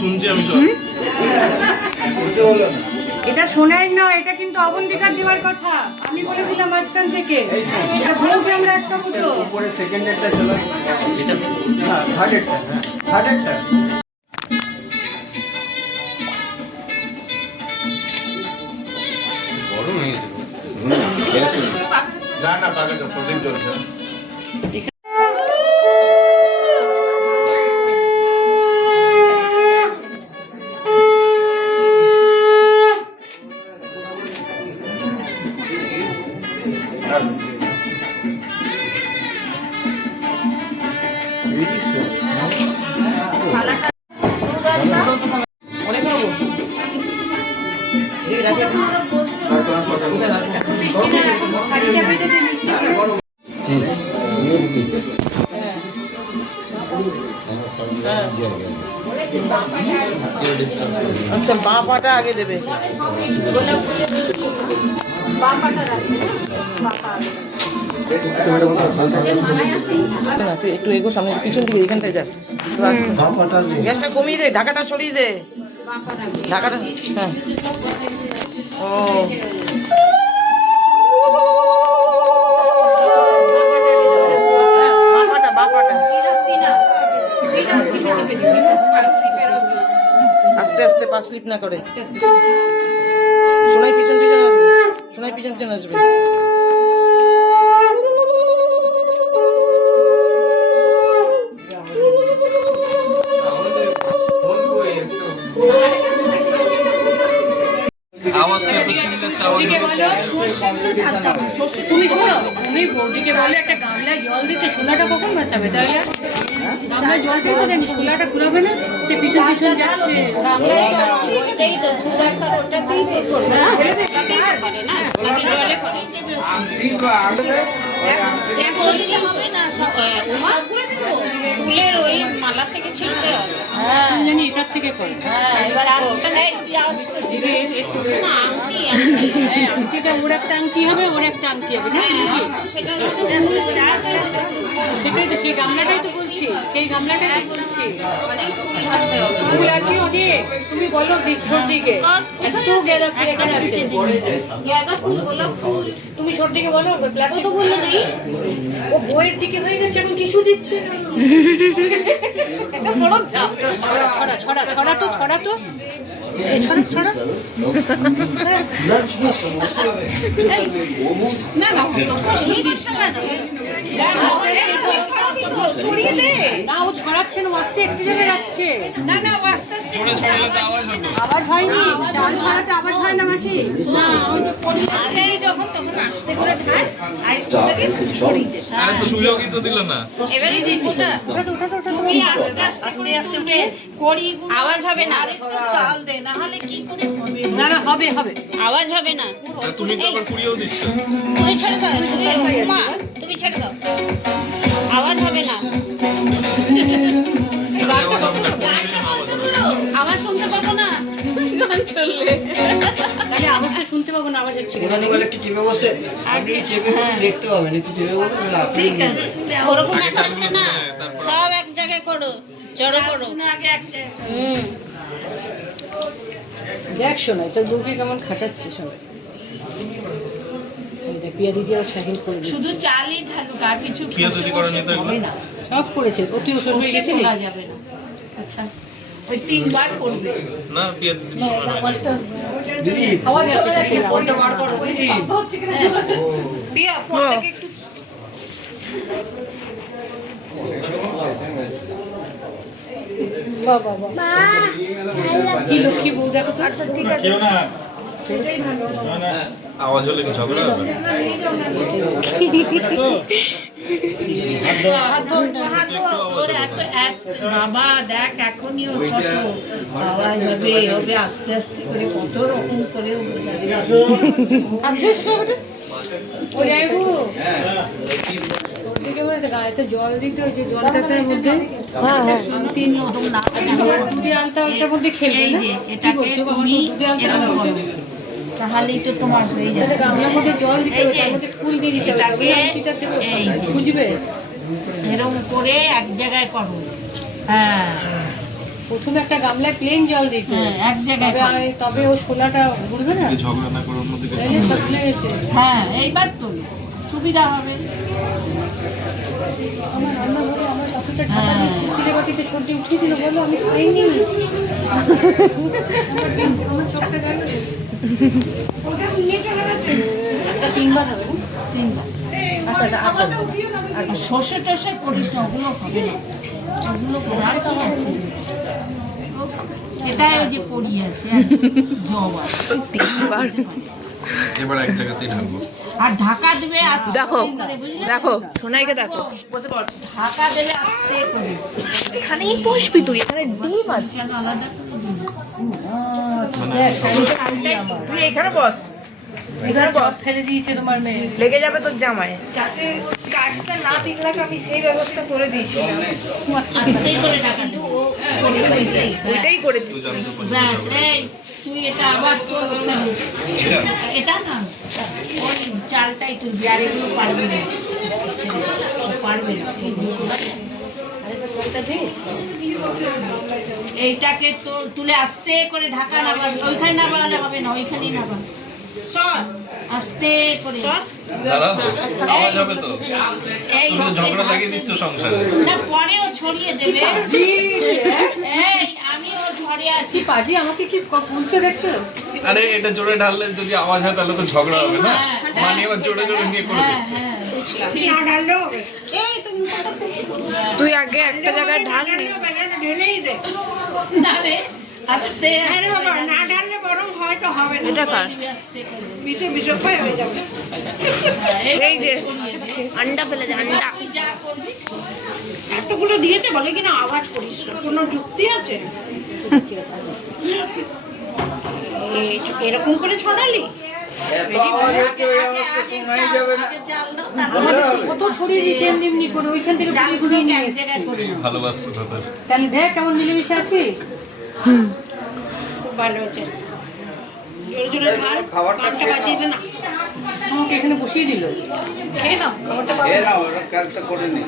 শুনছি আমি সব। এটা শোনাই না, এটা কিন্তু অবন্তিকার দেওয়ার কথা। আমি বলে দিলাম মাঝখান থেকে। এটা প্রোগ্রাম রাস্তা পুরো উপরে সেকেন্ড একটা চলো, এটা না থার্ড একটা, হ্যাঁ থার্ড একটা গরম হয়ে গেছে। না না পাবে তো প্রজেক্ট চলছে। আচ্ছা, বাঁ পাটা আগে দেবে। তুই একটু এগো সামনে, পিছন দিকে এখানটায় যা। গ্যাসটা কমিয়ে দে, ঢাকাটা সরিয়ে দে, ঢাকাটা। হ্যাঁ, ও আস্তে আস্তে পা স্লিপ না করে। সোনাই পিছন পিছন আসবে, সোনাই পিছন পিছন আসবে। তুমি শোনো, তুমি বৌদিকে বলে একটা গামলায় জল দিতে, ছোলাটা কখন বাঁচাবে? তাহলে গামলায় জল দিতে দেন, ছোলাটা ঘুরাবে না, সে পিছন পিছন যাচ্ছে। ফুলের ওই মালা থেকে ছিঁড়তে হবে। আমি জানি এটার থেকে করে। এবার আস্তে আংটিটা ওর একটা আংটি হবে, ওর একটা আংটি হবে, সেটাই তো, সেই গামলাটাই তো বলছি, সেই গামলাটাই তো বলছি। ফুল আছে অনেক, তুমি বলো সর্দিকে এত গেঁদা ফুল এখানে আছে। গাঁদা ফুল, গোলাপ ফুল, তুমি সর্দিকে বলো, প্লাস্টিক বললো নেই, ও বইয়ের দিকে হয়ে গেছে, এখন কিছু দিচ্ছে না। ছড়া ছড়া ছড়া তো, ছড়া তো, ছড়া ছড়া। না না ছড়িয়ে দে না, ও ছড়াচ্ছে না, আস্তে একটু জায়গায় রাখছে। না না আস্তে আস্তে আওয়াজ হয়নি, চাল ছড়াতে আওয়াজ হয় না মাসি। না ওই যে পরিয়ে যখন তখন আস্তে করে ঢাল আইসটাকে ছড়িয়ে দে। আরে তো সুযোগই তো দিল না। এবারে দিচ্ছিটা তুমি আস্তে আস্তে করে আস্তে করি, আওয়াজ হবে না। চাল দে, না হলে কি করে হবে? না না, হবে হবে, আওয়াজ হবে না। আর তুমি তো আবার কুড়িয়েও দিচ্ছ। তুমি ছেড়ে দাও, মা তুমি ছেড়ে দাও, আওয়াজ হবে না। আওয়াজ শুনতে পাবো না গান চললে, তাহলে আওয়াজটা শুনতে পাবো না, আওয়াজ হচ্ছে কি? একটু চেপে বলতে, আপনি চেপে দেখতে পাবেন, একটু চেপে বলতে। ঠিক আছে, ওরকম করবে না, সব এক জায়গায় করো, জড়ো করো। দেখ শোনাই তোর বউকে কেমন খাটাচ্ছে, শোনাই দেখ, পিয়া দিদি আর সাহিল করে দিচ্ছে। শুধু চালই ঢালুক, আর কিছু পিয়া দিদি করেনি তো এগুলো? না, সব করেছে, তুই ওষুধ হয়ে গেছিলি। তোলা যাবে না। আচ্ছা, ওই 3 বার করবে। না পিয়া দিদি দিদি ফোনটা বার করো দিদি। পিয়া ফোন থেকে একটু কি লক্ষ্মী বউ দেখো তো। আচ্ছা ঠিক আছে, আওয়াজ হলে কি ঝগড়া হবে? বাবা দেখ এখনই ওর কত আওয়াজ হবে, হবে আস্তে আস্তে করে, কত রকম করে ও যাইবো গায়েতে জল দিতে, ওই যে জলটার মধ্যে দুধে আলতা ওইটার মধ্যে খেলবে। এই যে এটাকে তুমি দুধে আলতা তাহলেই তো তোমার হয়ে তাহলে যাবে। গামলার মধ্যে জল দিতে এই হবে, যে, তার মধ্যে ফুল দিয়ে দিতে হবে, এটাকে, তবে আংটিটা দেবো, এই যে। বুঝবে? এরকম করে এক জায়গায় করো। হ্যাঁ প্রথমে একটা গামলায় প্লেন জল দিতে হবে। হ্যাঁ, এক জায়গায় তবে করো। তবে ও শোলাটা ঘুরবে না, ঝগড়া না করে অন্যদিকে তাহলে সব ভুলে গেছে। হ্যাঁ এইবার তো সুবিধা হবে। আমার রান্নাঘরে আমার কতটা ঢাকা দিয়েছি, স্টিলের বাটিতে সর্দি উঠিয়ে দিল, বলো আমি খাইনি। আমার চোখটা গেল। একটা 3 বার হবে না? 3 বার। আচ্ছা আচ্ছা আর সর্ষে টর্ষে করিস না, ওগুলো হবে না, ওগুলো করার কি আছে? এটাই ওই যে পড়ি আছে আর জব আছে। এবার এক জায়গাতেই ঢালবো। আর ঢাকা দেবে আস্তে দেখো করে, বুঝলে? দেখো সোনাইকে দেখো ঢাকা দেবে আস্তে করে। এখানেই বসবি তুই, এখানে ডিম আছে। কেন আলাদা তুই এখানে বস, এখানে বস, ফেলে দিয়েছে তোমার মেয়ে। লেগে যাবে তোর জামায়। যাতে কাজটা না ঠিক লাগে আমি সেই ব্যবস্থা করে দিয়েছিলাম। আস্তেই করে ঢাকা দেবে। ও করবে ওইটাই। ওইটাই করেছিস তুই জানতে পারবি। ব্যাস, এই তুই এটা আবার তোর ওখানে। এটা না ওই চালটাই তুলবি, আর এগুলো পারবে না, ও পারবে না এগুলো করা। এইটাকে তো তুলে আস্তে করে ঢাকা নামাবি, ওইখানে নামালে হবে না, ওইখানেই নামাবি। সর আস্তে করে দাঁড়াও, আওয়াজ হবে তো। এই তুমি তো ঝগড়া লাগিয়ে দিচ্ছ সংসারে। না, পরেও ছড়িয়ে দেবে। এই আমি ও ঝড়ে আছি। পাজি আমাকে কি বলছে দেখছো? আরে এটা জোরে ঢাললে যদি আওয়াজ হয় তাহলে তো ঝগড়া হবে না। মানে এবার জোরে জোরে নিয়ে করে দিচ্ছি। তুই আগে একটা জায়গায় ঢাল। নালে আস্তে না ঢাললে বরং হয়তো হবে না, এটা কার? আস্তে করে। বিষক্ষয় হয়ে যাবে। এই যে আন্ডা ফেলে দে, আন্ডা। তুই যা করবি এতগুলো দিয়েছে বলে কিনা আওয়াজ করিস না, কোনো যুক্তি আছে? এরকম করে ছড়ালি? এত আওয়াজ হচ্ছে ওই আওয়াজটা শোনাই যাবে না। চাল দাও, বলে হবে? কত ছড়িয়ে দিয়েছে এমনি এমনি করে, ওইখান থেকে ঘুরিয়ে ঘুরিয়ে নিয়ে এক এসেছে। জায়গায় করে নাও। ভালোবাসতো তাদের। তাহলে দেখ কেমন মিলেমিশে আছি। খুব ভালো হয়েছে। জোরে জোরে ঢাল, খাবারটা কানটা খেয়ে বাজিয়ে দে না। আমাকে এখানে বসিয়ে দিল। খেয়ে দাও, খাবারটা এ না, ওরা কাজটা করে নি।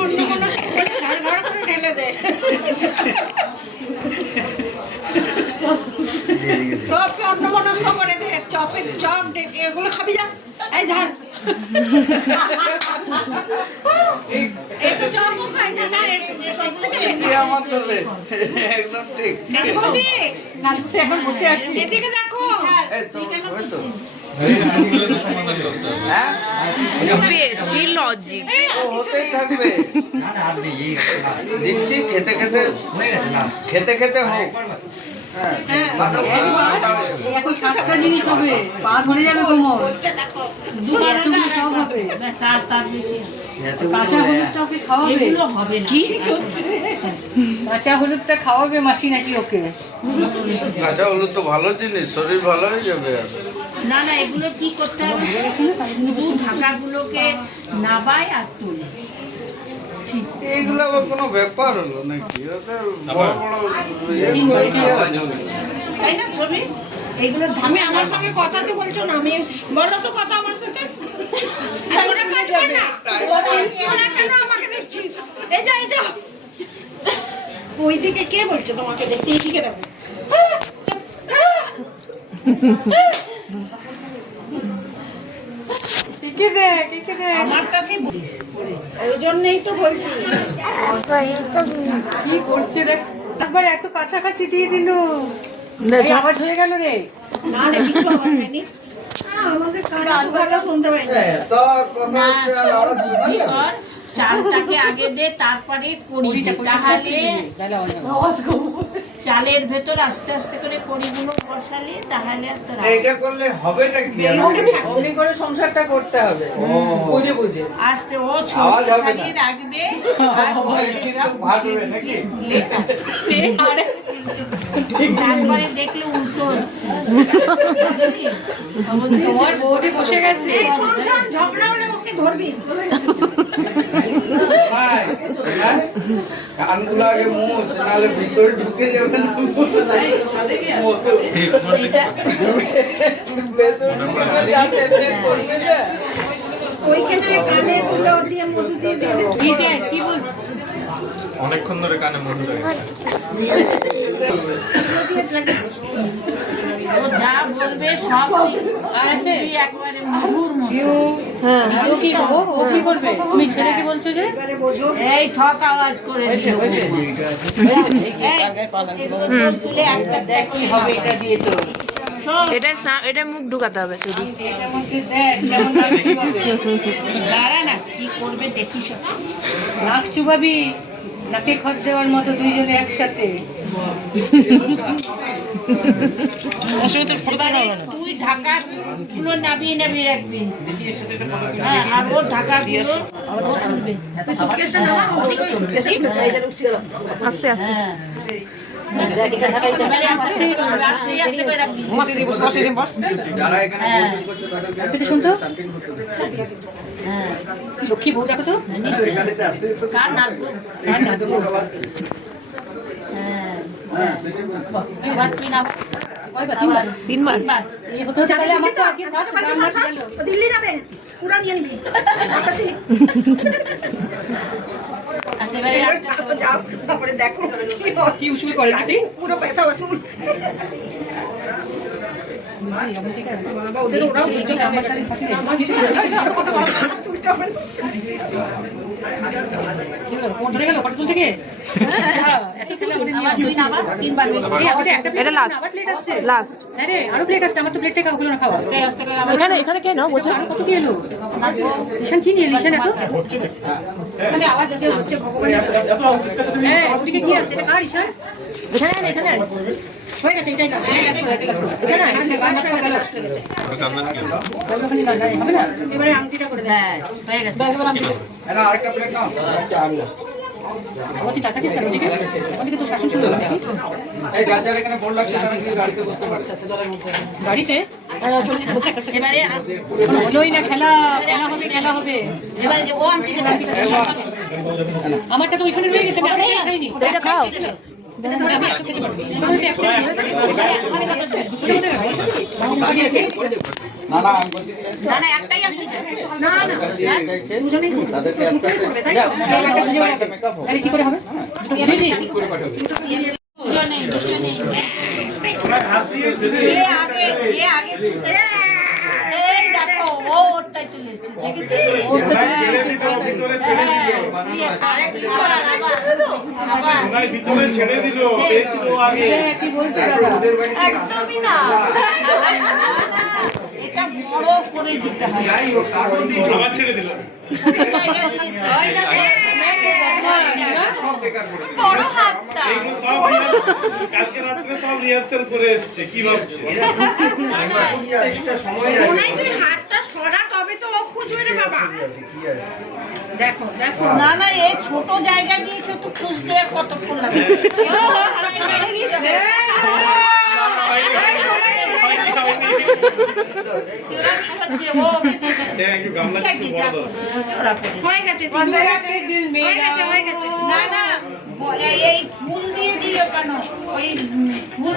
অন্য কোনো করে ঘাড় ঘাড় করে ঢেলে দে। সবকে অন্য মনস্ক করে দে, চপে চপ এগুলো খাবি যা, এই ধার। এ তো চপও খাই না, না সব থেকে বেশি। আমার দলে একদম ঠিক। এই যে বৌদি, এখন বসে আছি। এদিকে দেখো। এই তো ওই তো। মিলে তো সমাধান করতে হবে। হ্যাঁ, বেশি লজিক। ও হতেই থাকবে। দিচ্ছি খেতে খেতে, খেতে খেতে হোক। হ্যাঁ, এখন 7টা জিনিস হবে, পা ধরে যাবে কোমর। বলতে দেখো। দুবার হলে এতগুলো সব হবে। ব্যাস, আর তার বেশি না। কাঁচা হলুদটা ওকে খাওয়াবে। এগুলো হবে না। কাঁচা হলুদটা খাওয়াবে মাসি নাকি ওকে? কাঁচা হলুদ তো ভালো জিনিস, শরীর ভালো হয়ে যাবে। আর না না, এগুলো কি করতে হবে? শুধু ঢাকাগুলোকে নাবায় আর তোলে। এইগুলো আবার কোনো ব্যাপার হলো নাকি? ওদের বড় বড় ইয়ে করে দিয়ে আসে। তাই না ছবি? এইগুলো আমি আমার সঙ্গে কথা তো বলছো না, আমি বলো তো কথা আমার সাথে। তোরা কাজ কর না, তোরা কেন আমাকে দেখছিস? এই যা, এই যা। ওইদিকে কে বলছে তোমাকে দেখতে? এইদিকে দেখো। আমার কাছে বলিস। ওই জন্যই তো বলছি। কি করছে দেখ, একবার এত কাছাকাছি দিয়ে দিল, আওয়াজ হয়ে গেল রে। না রে, কিছু আওয়াজ হয়নি। আমাদের কানে ভালো শুনতে পাই না। তো কথা হচ্ছে আর আওয়াজ শোনা কি যাবে? কর, চালটাকে আগে দে, তারপরে কড়ি দে। তাহলে চালের ভেতর আস্তে আস্তে করে কড়িগুলো বসালে তাহলে আর তোর এইটা করলে হবেটা কি? অমনি করে সংসারটা করতে হবে, বুঝে বুঝে। আস্তে ও আওয়াজ ছোট হবে না। খালি রাখবে আর বসে সব ভাসবে নাকি? তুলে রাখবে। তারপরে দেখলে উল্টো হচ্ছে। তোমার বৌদি বসে গেছে। এই শোন, ঝগড়া হলে ওকে ধরবি। ভাই, হ্যাঁ? কানগুলো আগে মুছ, নাহলে ভিতরে ঢুকে যাবে না। ওইখানে কানে তুলে দিয়ে মধু দিয়ে দিয়ে দে। কি চাই কি বল অনেকক্ষণ ধরে কানে মধু লাগে। ও যা বলবে সব তুই একবারে মধুর মতো। ও কি ও কি করবে তুমি ছেলে কি বলছো যে এই ঠক আওয়াজ করে দিও। তুলে একটা দেখ কি হবে এটা দিয়ে তো। শোন, এটা মুখ ঢুকাতে হবে শুধু। এটার মধ্যে দেখ কেমন নাক চুবাবে দাঁড়া না কি করবে দেখিস। নাক চুবাবি নাকে খত দেওয়ার মতো দুইজনে একসাথে এবারে তুই ঢাকা গুলো নামিয়ে নামিয়ে রাখবি। হ্যাঁ, আর ও ঢাকা গুলো আস্তে আস্তে এবারে আস্তে আস্তে করে রাখবি। যারা এখানে ভর্তি করছে তাদেরকে একটু শুনতো লক্ষ্মী বউ দেখো তো এখানেতে আসতে তো কার নাচবো? কার নাচবো? এবার তুই নাম কয়বার? তিনবার? এই হতে হতে তাহলে আমার তো আজকে সব গান নাচ গেল। দিল্লি যাবেন পুরা নিয়ে নিবি আকাশি। আচ্ছা এবারে এবার যাও তারপরে দেখো কি হয়। কি উসুল করে নাকি? পুরো পয়সা ওসুল। বাবা ওদের ওরাও বুঝতে আমার সাথে ফাটিয়ে দিল। তুলতে হবে না। কি হলো? কোন ধরে গেল পাটুল থেকে? এত খেলা আমাদের নিয়ে। তুই নামা তিনবার এই আমাদের একটা প্লেট আবার প্লেট আসছে লাস্ট আরে আরো প্লেট আসছে আমার তো প্লেটটা খাওয়া হলো না খাওয়া আস্তে করে আবার এখানে কে নাও বসে আরো কত কি এলো লিশান কি নিয়ে লিশান এত মানে আওয়াজ যদি হচ্ছে ভগবান হ্যাঁ ওদিকে কি আছে এটা কার ঈশান এখানে হয়ে গেছে এটাই কাজ এখানে আছে গান নাচ গেল ওখানে না না হবে না এবারে আংটিটা করে দে। হ্যাঁ হয়ে গেছে। না আরেকটা প্লেট নাও। আমাকে টাকা দিস ওদিকে ওদিকে তো শাসন শুরু হলো নাকি এই যার যার এখানে বোর্ড লাগছে তারা কি গাড়িতে বসতে পারছে। গাড়িতে এবারে কোনো হলোই না খেলা খেলা হবে এবারে যে ও আনতে গেছে আমারটা তো ওইখানে রয়ে গেছে আমি আর খাইনি এটা খাও আমি একটু খেতে পারবো না না আমি বলছি না না একটাই আসবে। না না দুজনেই তাদেরকে আস্তে আস্তে আরে কি করে হবে দুটো এনে দিই দুজনেই দুজনেই এ আগে দিছে। এই দেখো ও ওরটাই তুলেছে দেখেছিস? ছেড়ে দিত ভিতরে ছেড়ে দিল আরেকটু করা আবার ওনার ভিতরে ছেড়ে দিল পেয়েছিল আগে কি বলছো দাদা একদমই না। এটা বড় করে দিতে হয়। আবার ছেড়ে দিল বড় হাতটা এগুলো সব কালকে রাত্রে সব রিহার্সাল করে এসছে কি ভাবছো ওনাই তুই হাতটা সরা তবে তো ও খুঁজবে রে বাবা। দেখো দেখো না না এই ছোট জায়গা দিয়েছে তো খুঁজতে আর কতক্ষণ লাগবে। একটু গামলা একটু বড় দাও হয়ে গেছে হয়ে গেছে না না এই ফুল দিয়ে দিও কেন ওই ফুল